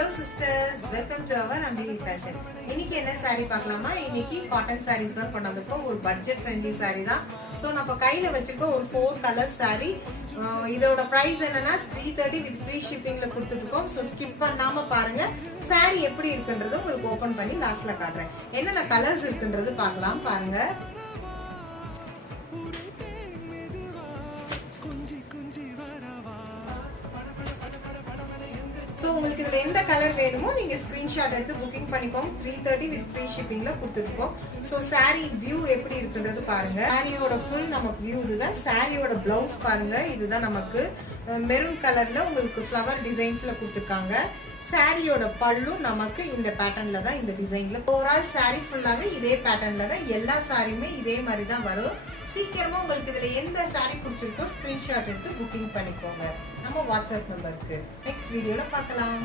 Hello sisters, welcome to our Ambiri Fashion. இன்னைக்கு என்ன saree பார்க்கலாமா? இன்னைக்கு காட்டன் sarees தான் கொண்டு வந்திருக்கோம். ஒரு பட்ஜெட் ஃப்ரெண்ட்லி saree தான். சோ நம்ம கையில வச்சிருக்க ஒரு 4 கலர் saree. இதோட பிரைஸ் என்னன்னா 330 with free shippingல கொடுத்துட்டோம். சோ ஸ்கிப் பண்ணாம பாருங்க. saree எப்படி இருக்குன்றது உங்களுக்கு ஓபன் பண்ணி லாஸ்ட்ல காட்டுறேன். என்னென்ன கலர்ஸ் இருக்குன்றது பார்க்கலாம் பாருங்க. So உங்களுக்கு இதுல எந்த கலர் வேணுமோ நீங்க ஸ்கிரீன்ஷாட் எடுத்து புக்கிங் பண்ணிக்கோங்க. 330 with free shippingல கொடுத்துருக்கோம். சோ saree view எப்படி இருக்குன்றது பாருங்க. சாரியோட full நமக்கு view இதுதான். சாரியோட blouse பாருங்க. இதுதான் நமக்கு மெரூன் கலர்ல உங்களுக்கு ஃப்ளவர் டிசைன்ஸ்ல கொடுத்திருக்காங்க. சாரியோட பல்லு நமக்கு இந்த பேட்டர்ன்ல தான் இந்த டிசைன்ல. ஓவரால் saree ஃபுல்லாவே இதே பேட்டர்ன்ல தான் எல்லா சாரியுமே இதே மாதிரி தான் வரும். சீக்கிரமா உங்களுக்கு இதுல எந்த saree பிடிச்சிருக்கோ ஸ்கிரீன்ஷாட் எடுத்து புக்கிங் பண்ணிக்கோங்க நம்ம வாட்ஸ்அப் நம்பருக்கு. நெக்ஸ்ட் வீடியோல பார்க்கலாம்.